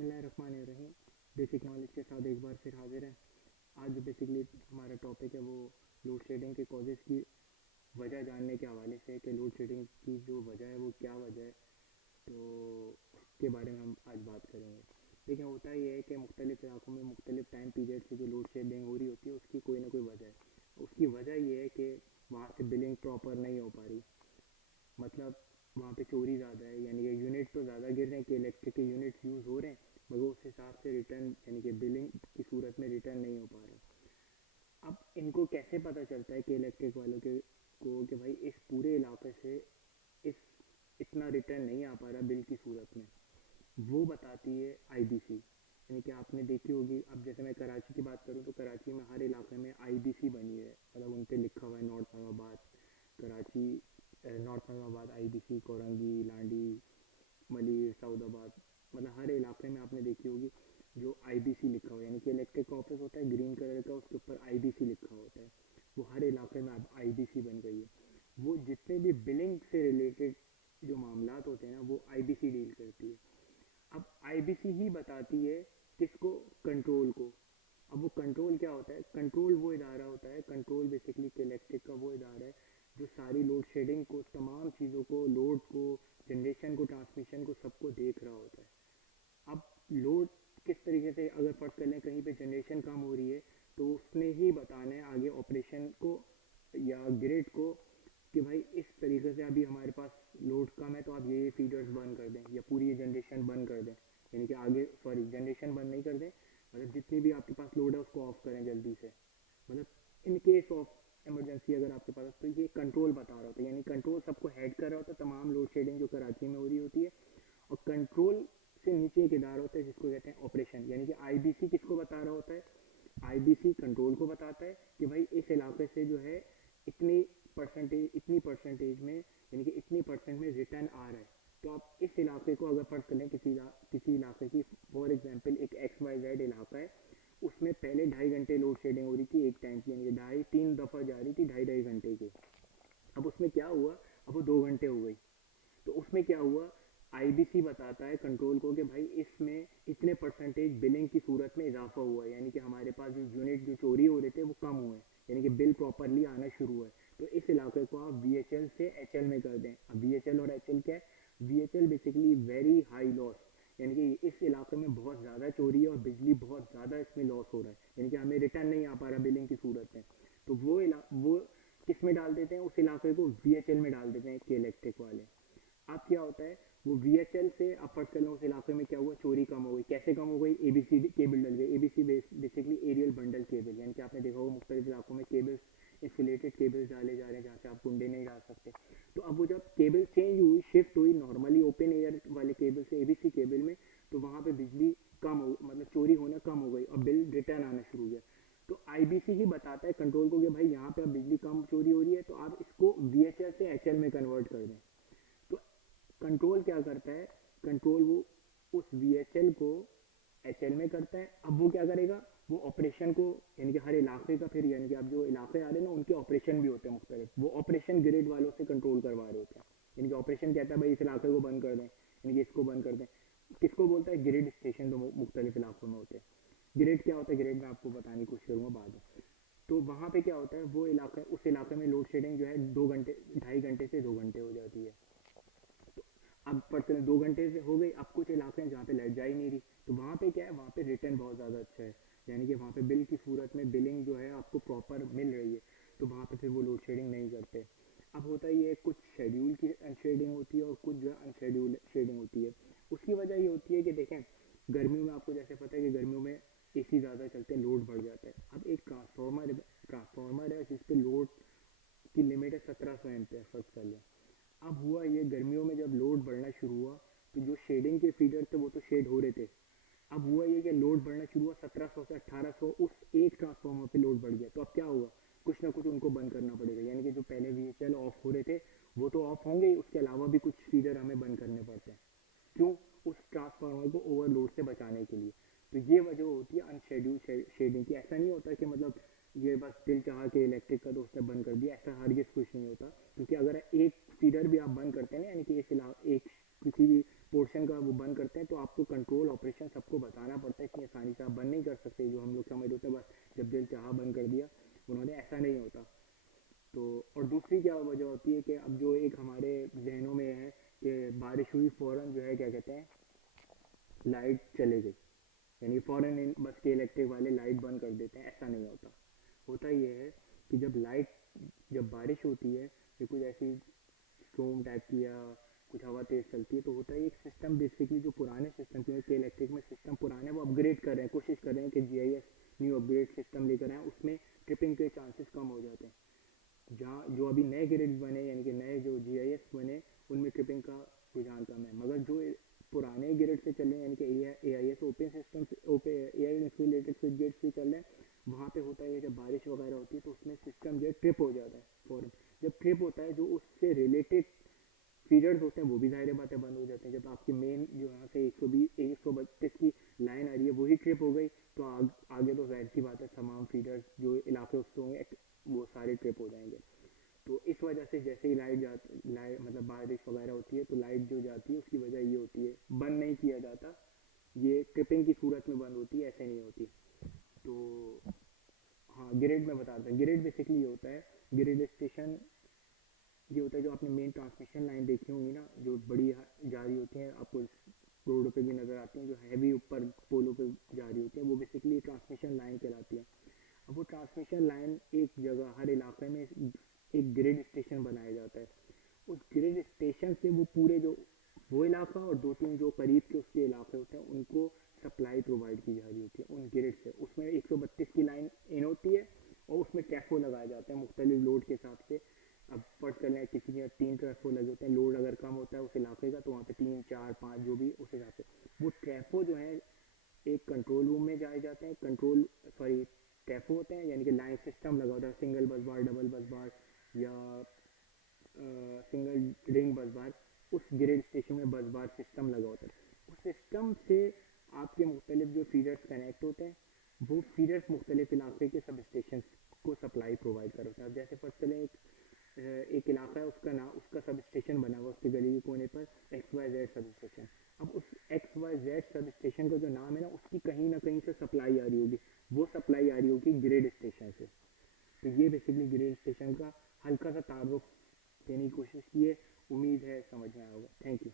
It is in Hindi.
बिस्मिल्लाहिर्रहमानिर्रहीम। बेसिक नॉलेज के साथ एक बार फिर हाजिर हैं। आज जो बेसिकली हमारा टॉपिक है वो लोड शेडिंग के कॉजेज़ की वजह जानने के हवाले से कि लोड शेडिंग की जो वजह है वो क्या वजह है, तो उसके बारे में हम आज बात करेंगे। लेकिन होता ये है कि मुख्तलिफ़ इलाकों में मुख्तलिफ़ टाइम पीरियड से जो लोड शेडिंग हो रही होती है उसकी कोई ना कोई वजह है। उसकी वजह ये है कि वहाँ से बिलिंग प्रॉपर नहीं हो पा रही, मतलब वहाँ पे चोरी ज़्यादा है, यानी कि यूनिट तो ज़्यादा गिर रहे हैं कि इलेक्ट्रिक के यूनिट्स यूज़ हो रहे हैं मगर उस हिसाब से रिटर्न यानी कि बिलिंग की सूरत में रिटर्न नहीं हो पा रहे। अब इनको कैसे पता चलता है कि इलेक्ट्रिक वालों के को कि भाई इस पूरे इलाके से इस इतना रिटर्न नहीं आ पा रहा बिल की सूरत में, वो बताती है आईबीसी। यानी कि आपने देखी होगी, अब जैसे मैं कराची की बात करूँ तो कराची में हर इलाके में आईबीसी बनी है, मतलब उन पे लिखा हुआ है north Islamabad Karachi, north Islamabad IBC, Korangi, Landhi, Malir, Saudabad, मतलब हर इलाके में आपने देखी होगी जो आईबीसी लिखा हुआ है, यानी कि इलेक्ट्रिक ऑफिस होता है ग्रीन कलर का, उसके ऊपर आईबीसी लिखा होता है। वो हर इलाके में अब आईबीसी बन गई है। वो जितने भी बिलिंग से रिलेटेड जो मामलात होते हैं ना वो आईबीसी डील करती है। अब आईबीसी ही बताती है किसको, कंट्रोल को। अब वो कंट्रोल क्या होता है, कंट्रोल वो इदारा होता है, कंट्रोल बेसिकली इलेक्ट्रिक का वो इदारा है जो सारी लोड शेडिंग को, तमाम चीज़ों को, लोड को, जनरेशन को, ट्रांसमिशन को, सबको देख रहा होता है। अब लोड किस तरीके से, अगर फर्ज कर लें कहीं पे जनरेशन कम हो रही है तो उसने ही बताना है आगे ऑपरेशन को या ग्रिड को कि भाई इस तरीके से अभी हमारे पास लोड कम है तो आप ये फीडर्स बंद कर दें या पूरी ये जनरेशन बंद कर दें, यानी कि आगे सॉरी जनरेशन बंद नहीं कर दें, मतलब जितनी भी आपके पास लोड है उसको ऑफ करें जल्दी से, मतलब इन केस ऑफ इमरजेंसी अगर आपके पास, तो ये कंट्रोल बता रहा होता है, यानी कंट्रोल सबको हेड कर रहा होता है तमाम लोड शेडिंग जो कराची में हो रही होती है। और कंट्रोल से नीचे एक इदारा होता है जिसको कहते हैं ऑपरेशन, यानी कि आईबीसी किसको बता रहा होता है, आईबीसी कंट्रोल को बताता है कि भाई इस इलाके से जो है इतनी परसेंटेज में, यानी कि इतनी परसेंट में रिटर्न आ रहा है। तो आप इस इलाके को अगर फर्ज करें किसी इलाके की, फॉर एग्जांपल एक एक्स वाई जेड इलाका है, उसमें पहले 2.5 घंटे लोड शेडिंग हो रही थी एक टाइम की, यानी कि ढाई तीन दफ़ा जा रही थी 2.5 घंटे की। अब उसमें क्या हुआ, अब वो 2 घंटे हो गई, तो उसमें क्या हुआ, आईबीसी बताता है कंट्रोल को कि भाई इसमें इतने परसेंटेज बिलिंग की सूरत में इजाफा हुआ है, यानी कि हमारे पास जो यूनिट जो चोरी हो रहे थे वो कम हुए, यानी कि बिल प्रॉपरली आना शुरू हुआ है। तो इस इलाके को आप वीएचएल से एचएल में कर दें। अब वीएचएल और एचएल क्या है, वीएचएल बेसिकली वेरी हाई लॉस, यानी कि इस इलाके में बहुत ज़्यादा चोरी है और बिजली बहुत ज़्यादा इसमें लॉस हो रहा है, यानी कि हमें रिटर्न नहीं आ पा रहा बिलिंग की सूरत में। तो वो किस में डाल देते हैं, उस इलाके को वीएचएल में डाल देते हैं के इलेक्ट्रिक वाले। अब क्या होता है, वो वीएचएल से अपर चलो उस इलाके में क्या हुआ, चोरी कम हो गई। कैसे कम हो गई, एबीसी केबल डल गई। ABC basically aerial bundle cable, यानी कि आपने देखा होगा मुख्तलिफ इलाकों में केबल्स, इंसुलेटेड केबल्स डाले जा रहे हैं जहाँ से आप कुंडे नहीं डाल सकते। तो अब वो जब केबल चेंज हुई, शिफ्ट हुई नॉर्मली ओपन एयर वाले केबल से एबीसी केबल में, तो वहाँ पे बिजली कम हो, मतलब चोरी होना कम हो गई और बिल रिटर्न आना शुरू हो गया। तो आईबीसी ही बताता है कंट्रोल को कि भाई यहाँ पे अब बिजली कम चोरी हो रही है तो आप इसको वीएचएल से एचएल में कन्वर्ट कर दें। तो कंट्रोल क्या करता है, कंट्रोल वो उस वीएचएल को एचएल में करता है। अब वो क्या करेगा, वो ऑपरेशन को, यानी कि हर इलाके का, फिर यानी कि अब जो इलाके आ रहे हैं ना उनके ऑपरेशन भी होते हैं मुख्तलिफ, वो ऑपरेशन ग्रिड वालों से कंट्रोल करवा रहे होते हैं। यानी कि ऑपरेशन कहता है भाई इस इलाके को बंद कर दें, यानी कि इसको बंद कर दें। किसको बोलता है, ग्रिड स्टेशन, तो मुख्तलिफ इलाकों में होते हैं। ग्रिड क्या होता है, ग्रिड में आपको बताने की कोशिश करूँगा बाद में। तो वहाँ पे क्या होता है, वो इलाका, उस इलाके में लोड शेडिंग जो है 2 घंटे, 2.5 घंटे से 2 घंटे हो जाती है। अब पढ़ते 2 घंटे से हो गई, अब कुछ इलाके हैं जहाँ पे लाइट जा ही नहीं रही, तो वहाँ पे क्या है, वहाँ पे रिटर्न बहुत ज़्यादा अच्छा है, यानी कि वहाँ पे बिल की सूरत में बिलिंग जो है आपको प्रॉपर मिल रही है, तो वहाँ पे फिर वो लोड शेडिंग नहीं करते। अब होता ही है, कुछ शेड्यूल की शेडिंग होती है और कुछ जो है अनशेड्यूल शेडिंग होती है। उसकी वजह ये होती है कि देखें, गर्मियों में आपको जैसे पता है कि गर्मियों में एसी ज़्यादा चलते हैं, लोड बढ़ जाता है। अब एक ट्रांसफार्मर है जिस पे लोड की लिमिट है 1700 एम्पेयर, फर्ज कर लें। अब हुआ ये, गर्मियों में जब लोड बढ़ना शुरू हुआ तो जो शेडिंग के फीडर थे वो तो शेड हो रहे थे। अब हुआ ये कि लोड बढ़ना शुरू हुआ 1700 से 1800, उस एक ट्रांसफार्मर पे लोड बढ़ गया। तो अब क्या हुआ, कुछ ना कुछ उनको बंद करना पड़ेगा, यानी कि जो पहले वीएचएल ऑफ हो रहे थे वो तो ऑफ होंगे ही, उसके अलावा भी कुछ फीडर हमें बंद करने पड़ते हैं। क्यों, उस ट्रांसफार्मर को ओवरलोड से बचाने के लिए। तो ये वजह होती है अनशेड्यूल शेडिंग की। ऐसा नहीं होता कि मतलब ये बस दिल चाह के इलेक्ट्रिक का दोस्त ने बंद कर दिया, ऐसा हरगिज कुछ नहीं होता। क्योंकि अगर एक फीडर भी आप बंद करते हैं ना, यानी कि एक किसी भी पोर्शन का वो बंद करते हैं, तो आपको कंट्रोल ऑपरेशन सबको बताना पड़ता है, इतनी आसानी से आप बंद नहीं कर सकते। जो हम लोग समझ होते हैं बस जब दिल चाहा बंद कर दिया, उन्होंने ऐसा नहीं होता। तो और दूसरी क्या वजह होती है कि अब जो एक हमारे जहनों में है कि बारिश हुई फ़ौरन जो है क्या कहते हैं लाइट चले गई, यानी फ़ौरन बस के इलेक्ट्रिक वाले लाइट बंद कर देते हैं। ऐसा नहीं होता। होता ये है कि जब बारिश होती है या कुछ ऐसी स्टॉर्म टाइप की या कुछ हवा तेज़ चलती है, तो होता है एक सिस्टम बेसिकली जो पुराने सिस्टम के इलेक्ट्रिक में सिस्टम पुराने वो अपग्रेड कर रहे हैं, कोशिश कर रहे हैं कि जीआईएस न्यू अपग्रेड सिस्टम लेकर आए, उसमें ट्रिपिंग के चांसेस कम हो जाते हैं। जहाँ जो अभी नए ग्रिड बने यानी कि नए जो जीआईएस बने उनमें ट्रिपिंग का रुझान कम है, मगर जो पुराने ग्रिड से चल रहे हैं यानी कि AIS open system air insulated switch gate से चल रहे हैं, वहाँ पे होता है जब बारिश वगैरह होती है तो उसमें सिस्टम जो है ट्रिप हो जाता है फ़ौरन। जब ट्रिप होता है जो उससे रिलेटेड फीडर्स होते हैं वो भी ज़ाहिर बात है बंद हो जाते हैं। जब आपकी मेन जो यहाँ से 132 की लाइन आ रही है वही ट्रिप हो गई तो आगे तो जाहिर सी बात है तमाम फीडर्स जो इलाके उससे होंगे वो सारे ट्रिप हो जाएंगे। तो इस वजह से जैसे ही लाइट मतलब बारिश वगैरह होती है तो लाइट जो जाती है उसकी वजह ये होती है, बंद नहीं किया जाता, ये ट्रिपिंग की सूरत में बंद होती है, ऐसे नहीं होती। तो हाँ, ग्रिड में बताता है। ग्रिड बेसिकली ये होता है, ग्रिड स्टेशन ये होता है जो आपने मेन ट्रांसमिशन लाइन देखी होंगी ना, जो बड़ी जा रही होती हैं, आपको रोडों पे भी नज़र आती हैं, जो हैवी ऊपर पोलों पे जा रही होती हैं, वो बेसिकली ट्रांसमिशन लाइन कहलाती है। अब वो ट्रांसमिशन लाइन एक जगह हर इलाके में एक ग्रिड स्टेशन बनाया जाता है। उस ग्रिड स्टेशन से वो पूरे जो वो इलाका और 2-3 जो करीब के उसके इलाके होते हैं उनको सप्लाई प्रोवाइड की जा रही होती है उन ग्रिड से। उसमें 132 की लाइन इन होती है और उसमें ट्रैफो लगाए जाते हैं मुख्तलिफ लोड के हिसाब से। अब फर्ज कर लें किसी के 3 ट्रैफो लगे होते हैं, लोड अगर कम होता है उस इलाके का तो वहाँ पे 3, 4, 5 जो भी उस हिसाब से वो ट्रैफो जो है एक कंट्रोल रूम में जाए जाते हैं। ट्रैफो होते हैं यानी कि लाइन सिस्टम लगा होता है, सिंगल बस बार, डबल बस बार या सिंगल रिंग बस बार। उस ग्रिड स्टेशन में बस बार सिस्टम लगा होता है। उस सिस्टम से आपके मुख्तलिफ जो फीडर्स कनेक्ट होते हैं वो फीडर्स मुख्तलिफ इलाके के सब स्टेशन को सप्लाई प्रोवाइड कर होता है। जैसे फर्स्ट चलें एक इलाका है, उसका सब स्टेशन बना हुआ उसके गली के कोने पर XYZ सब स्टेशन। अब उस XYZ सब स्टेशन का जो नाम है ना उसकी कहीं ना कहीं से सप्लाई आ रही होगी, वो सप्लाई आ रही होगी ग्रिड स्टेशन से। तो ये बेसिकली ग्रिड स्टेशन का हल्का सा तारुफ देने की कोशिश की है, उम्मीद है समझ में आया होगा। Thank you.